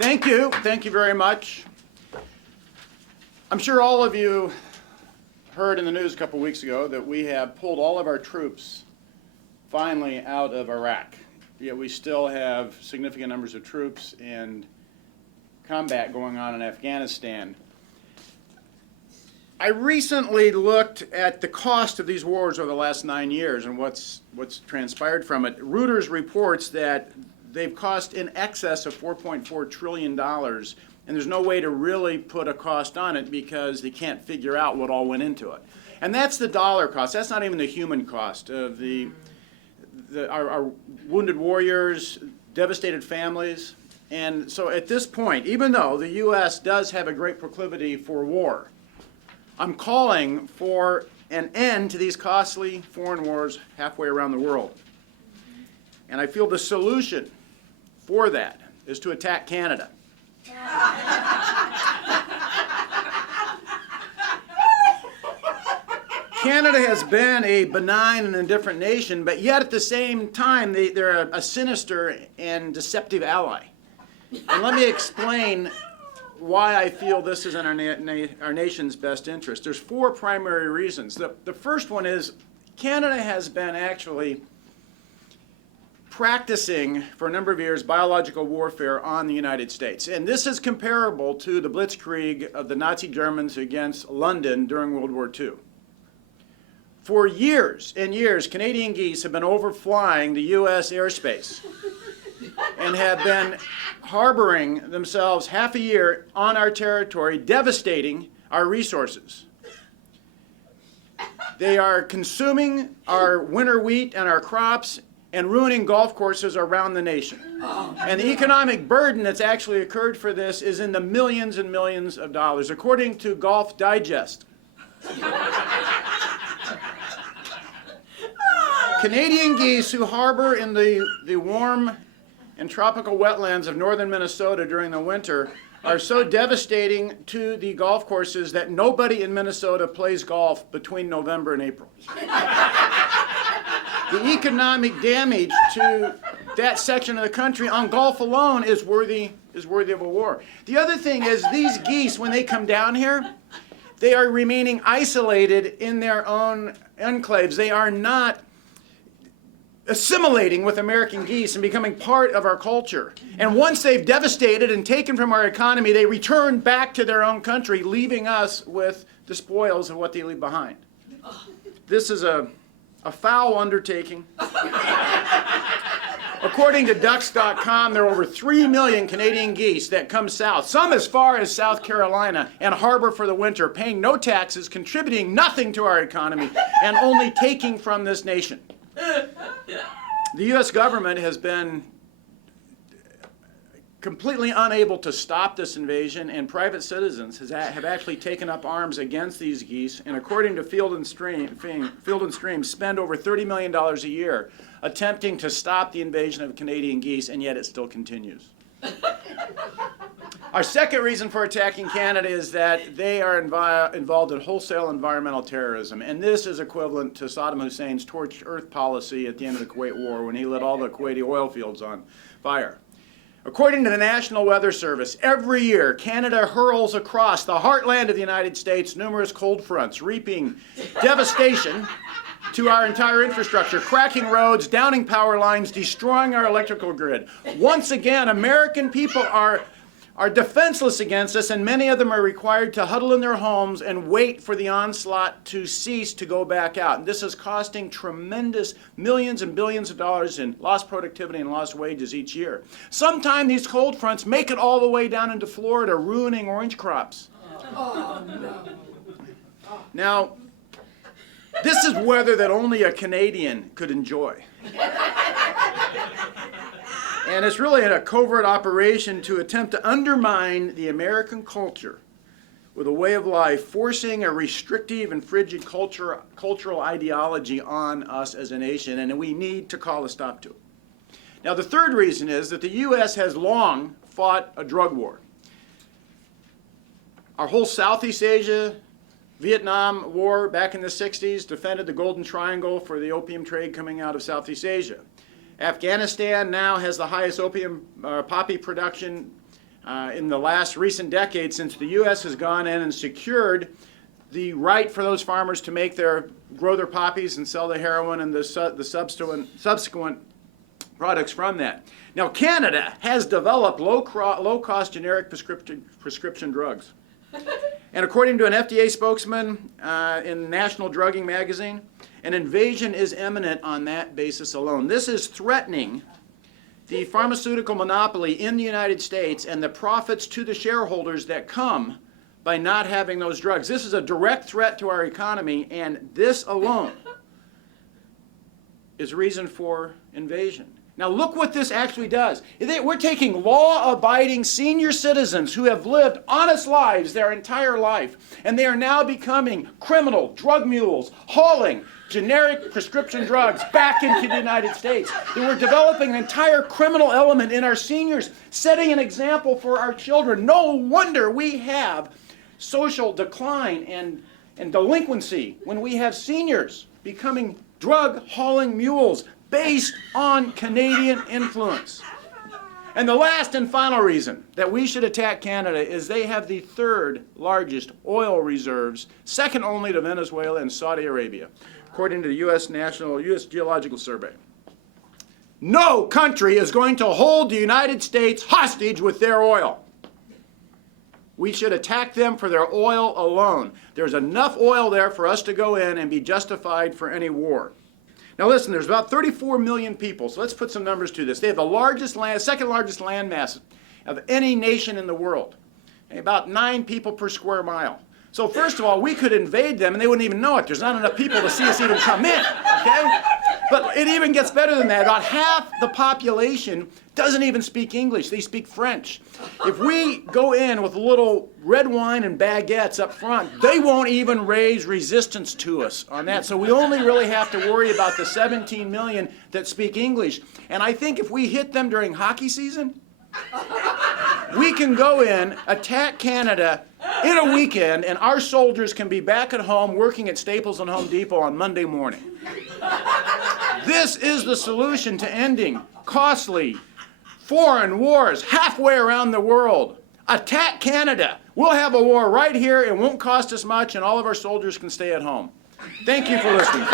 Thank you. Thank you very much. I'm sure all of you heard in the news a couple weeks ago that we have pulled all of our troops finally out of Iraq. Yet we still have significant numbers of troops and combat going on in Afghanistan. I recently looked at the cost of these wars over the last 9 years and what's transpired from it. Reuters reports that they've cost in excess of $4.4 trillion, and there's no way to really put a cost on it because they can't figure out what all went into it. And that's the dollar cost. That's not even the human cost of our wounded warriors, devastated families. And so at this point, even though the U.S. does have a great proclivity for war, I'm calling for an end to these costly foreign wars halfway around the world. And I feel the solution for that is to attack Canada. Canada has been a benign and indifferent nation, but yet at the same time, they're a sinister and deceptive ally. And let me explain why I feel this is in our nation's best interest. There's 4 primary reasons. The first one is Canada has been actually practicing for a number of years biological warfare on the United States. And this is comparable to the blitzkrieg of the Nazi Germans against London during World War II. For years and years, Canadian geese have been overflying the U.S. airspace and have been harboring themselves half a year on our territory, devastating our resources. They are consuming our winter wheat and our crops and ruining golf courses around the nation. And the economic burden that's actually occurred for this is in the millions and millions of dollars, according to Golf Digest. Canadian geese who harbor in the warm and tropical wetlands of northern Minnesota during the winter are so devastating to the golf courses that nobody in Minnesota plays golf between November and April. The economic damage to that section of the country on golf alone is worthy of a war. The other thing is these geese, when they come down here, they are remaining isolated in their own enclaves. They are not assimilating with American geese and becoming part of our culture. And once they've devastated and taken from our economy, they return back to their own country, leaving us with the spoils of what they leave behind. This is a foul undertaking. According to ducks.com, there are over 3 million Canadian geese that come south, some as far as South Carolina, and harbor for the winter, paying no taxes, contributing nothing to our economy, and only taking from this nation. The U.S. government has been completely unable to stop this invasion, and private citizens have actually taken up arms against these geese, and according to Field and Stream, spend over $30 million a year attempting to stop the invasion of Canadian geese, and yet it still continues. Our second reason for attacking Canada is that they are involved in wholesale environmental terrorism, and this is equivalent to Saddam Hussein's torched earth policy at the end of the Kuwait War when he lit all the Kuwaiti oil fields on fire. According to the National Weather Service, every year Canada hurls across the heartland of the United States numerous cold fronts, reaping devastation to our entire infrastructure, cracking roads, downing power lines, destroying our electrical grid. Once again, American people are defenseless against us, and many of them are required to huddle in their homes and wait for the onslaught to cease to go back out. And this is costing tremendous millions and billions of dollars in lost productivity and lost wages each year. Sometimes these cold fronts make it all the way down into Florida, ruining orange crops. Oh, no. Now, this is weather that only a Canadian could enjoy. And it's really a covert operation to attempt to undermine the American culture with a way of life, forcing a restrictive and frigid cultural ideology on us as a nation, and we need to call a stop to it. Now, the third reason is that the U.S. has long fought a drug war. Our whole Southeast Asia, Vietnam War back in the 60s defended the Golden Triangle for the opium trade coming out of Southeast Asia. Afghanistan now has the highest opium poppy production in the last recent decade, since the U.S. has gone in and secured the right for those farmers to grow their poppies and sell the heroin and the subsequent products from that. Now, Canada has developed low-cost generic prescription drugs. And according to an FDA spokesman in National Drugging magazine, an invasion is imminent on that basis alone. This is threatening the pharmaceutical monopoly in the United States and the profits to the shareholders that come by not having those drugs. This is a direct threat to our economy, and this alone is reason for invasion. Now look what this actually does. We're taking law-abiding senior citizens who have lived honest lives their entire life, and they are now becoming criminal drug mules, hauling generic prescription drugs back into the United States. And we're developing an entire criminal element in our seniors, setting an example for our children. No wonder we have social decline and delinquency when we have seniors becoming drug-hauling mules based on Canadian influence. And the last and final reason that we should attack Canada is they have the third largest oil reserves, second only to Venezuela and Saudi Arabia, according to the U.S. Geological Survey. No country is going to hold the United States hostage with their oil. We should attack them for their oil alone. There's enough oil there for us to go in and be justified for any war. Now listen, there's about 34 million people, so let's put some numbers to this. They have the second largest land mass of any nation in the world, about 9 people per square mile. So first of all, we could invade them and they wouldn't even know it. There's not enough people to see us even come in, okay? But it even gets better than that. About half the population doesn't even speak English. They speak French. If we go in with a little red wine and baguettes up front, they won't even raise resistance to us on that. So we only really have to worry about the 17 million that speak English. And I think if we hit them during hockey season, we can go in, attack Canada in a weekend, and our soldiers can be back at home working at Staples and Home Depot on Monday morning. This is the solution to ending costly foreign wars halfway around the world. Attack Canada. We'll have a war right here. It won't cost us much, and all of our soldiers can stay at home. Thank you for listening.